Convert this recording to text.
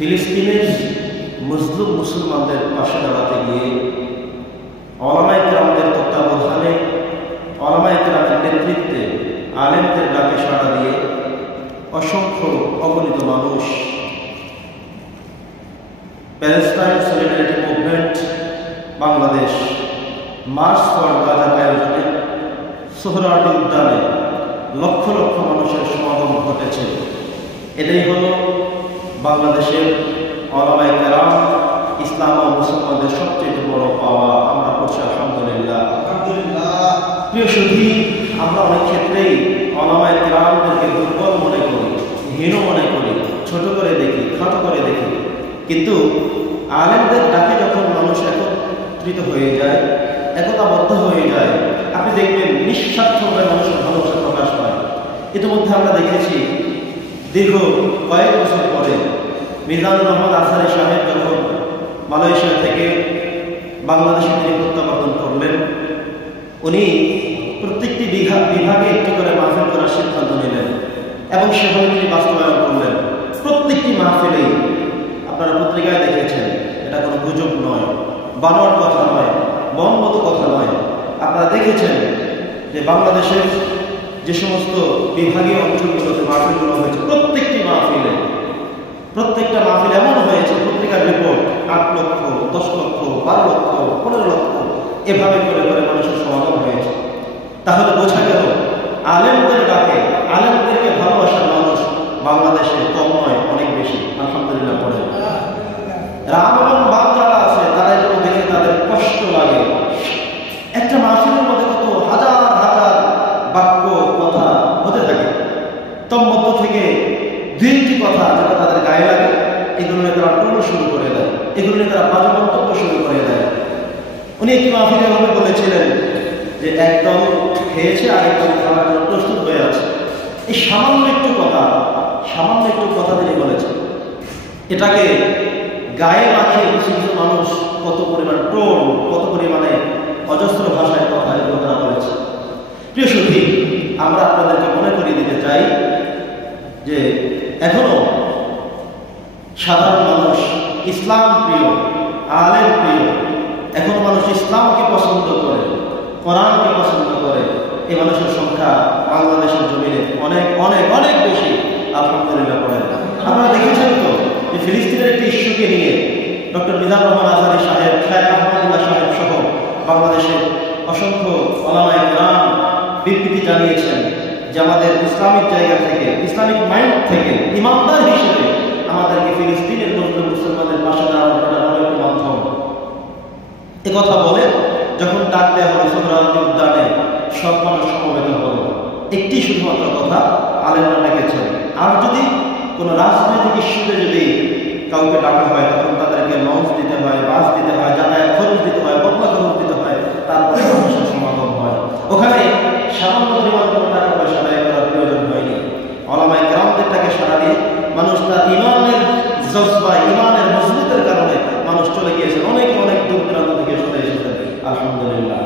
ফিলিস্তিনের মজলুম মুসলমানদের পাশে দাঁড়াতে গিয়ে ওলামায়ে কেরামদের তত্ত্বাবধানে, ওলামায়ে কেরামের নেতৃত্বে, আলেমদের ডাকে সাড়া দিয়ে অসংখ্য অগণিত মানুষ Palestine solidarity movement Bangladesh March for গাজার আয়োজনে সোহরাওয়ার্দী উদ্যানে লক্ষ লক্ষ মানুষের সমাগম ঘটেছে। এটাই হল বাংলাদেশের ওলামায়ে কেরাম, ইসলাম ও মুসলমানদের সবচেয়ে বড় পাওয়া। আমরা করছি আলহামদুলিল্লাহ। প্রিয় সুধী, আমরা অনেক ক্ষেত্রেই ওলামায়ে কেরামদেরকে দুর্বল মনে করি, হীন মনে করি, ছোট করে দেখি, খাটো করে দেখি। কিন্তু আলেমদের ডাকে যখন মানুষ একত্রিত হয়ে যায়, একতাবদ্ধ হয়ে যায়, আপনি দেখবেন নিঃস্বার্থভাবে মানুষের ভালোবাসা প্রকাশ পায়। ইতিমধ্যে আমরা দেখেছি দীর্ঘ কয়েক বছর পরে মিজানুর রহমান আজহারি সাহেব যখন মালয়েশিয়া থেকে বাংলাদেশে তিনি প্রত্যাবর্তন করলেন, উনি প্রত্যেকটি বিভাগে একটি করে মাহফিল করার সিদ্ধান্ত নিলেন এবং সেভাবে তিনি বাস্তবায়ন করলেন। প্রত্যেকটি মাহফিলেই আপনারা পত্রিকায় দেখেছেন, এটা কোনো গুজব নয়, বানোয়াট কথা নয়, মন মতো কথা নয়। আপনারা দেখেছেন যে বাংলাদেশের যে সমস্ত বিভাগীয় অঞ্চলগুলোতে মাহফিলগুলো হয়েছে, প্রত্যেকটা মাহফিল এমন হয়েছে, পত্রিকার রিপোর্ট 8 লক্ষ, 10 লক্ষ, 12 লক্ষ, 15 লক্ষ এভাবে করে করে মানুষের সমাগম হয়েছে। তাহলে বোঝা গেল আলেমদের ডাকে, আলেমদেরকে ভালোবাসার মানুষ বাংলাদেশে কম নয়, অনেক বেশি। আলহামদুলিল্লাহ পড়ে রাম এবং বাপ যারা আছে তারা এগুলো দেখে তাদের কষ্ট লাগে। একটা মাহফিলের মধ্যে কত হাজার হাজার বাক্য কথা হতে থাকে, তন্মধ্য থেকে 2টি কথা যেটা তাদের গায়ে লাগে, এগুলো নিয়ে তারা ট্রোল শুরু করে দেয়, এগুলো নিয়ে তারা বাজে মন্তব্য শুরু করে দেয়। উনি একটি মাহফিলে এভাবে বলেছিলেন যে একদম খেয়েছে আর একদম খাওয়ার জন্য প্রস্তুত হয়ে আছে। এই সামান্য একটু কথা তিনি বলেছেন, এটাকে গায়ে মাখিয়ে কিছু কিছু মানুষ কত পরিমাণ ট্রোল, কত পরিমাণে অজস্র ভাষায় কথা এগুলো তারা বলেছে। প্রিয় সুধী, আমরা আপনাদেরকে মনে করিয়ে দিতে চাই যে এখনো সাধারণ মানুষ ইসলাম প্রিয়, আলেম প্রিয়, এখনো মানুষ ইসলামকে পছন্দ করে, কোরআনকে পছন্দ করে। এই মানুষের সংখ্যা বাংলাদেশের জমিনে অনেক অনেক অনেক বেশি। আলহামদুলিল্লাহ পড়েন। আপনারা দেখেছেন তো যে ফিলিস্তিনের একটি ইস্যুকে নিয়ে ডক্টর মিজানুর রহমান আজহারি সাহেব, শেখ আহমদুল্লাহ সাহেব সহ বাংলাদেশের অসংখ্য ওলামায়ে কেরাম বিবৃতি জানিয়েছেন যে আমাদের ইসলামিক জায়গা থেকে, ইসলামিক মাইন্ড থেকে, ইমানদার হিসেবে আমাদেরকে ফিলিস্তিনের মজলুম মুসলমানদের পাশে দাঁড়ানোর একটা মাধ্যম। একথা বলে যখন ডাক দেওয়া হলো সোহরাওয়ার্দী উদ্যানে, সব মানুষ সমবেত হলো। একটি শুধুমাত্র কথা আলেমরা ডেকেছেন। আর যদি কোনো রাজনৈতিক ইস্যুতে যদি কাউকে ডাকা হয়, তখন তাদেরকে লঞ্চ দিতে হয়, বাস দিতে হয়, যাতায়াত খরচ দিতে হয়, বদলা খরচ দিতে হয়, তারপরে মানুষের সমাগম হয়। ওখানে সামান্য পরিমাণ কোনো টাকা পয়সা ব্যয় করার প্রয়োজন হয়নি। ওলামায়ে কেরামদের ডাকে সাড়া দিয়ে মানুষ তার ইমানের জজবা, ইমানের মজবুতের কারণে মানুষ চলে গিয়েছেন, অনেক অনেক দূর দূরান্ত থেকে চলে এসেছেন। আলহামদুলিল্লাহ।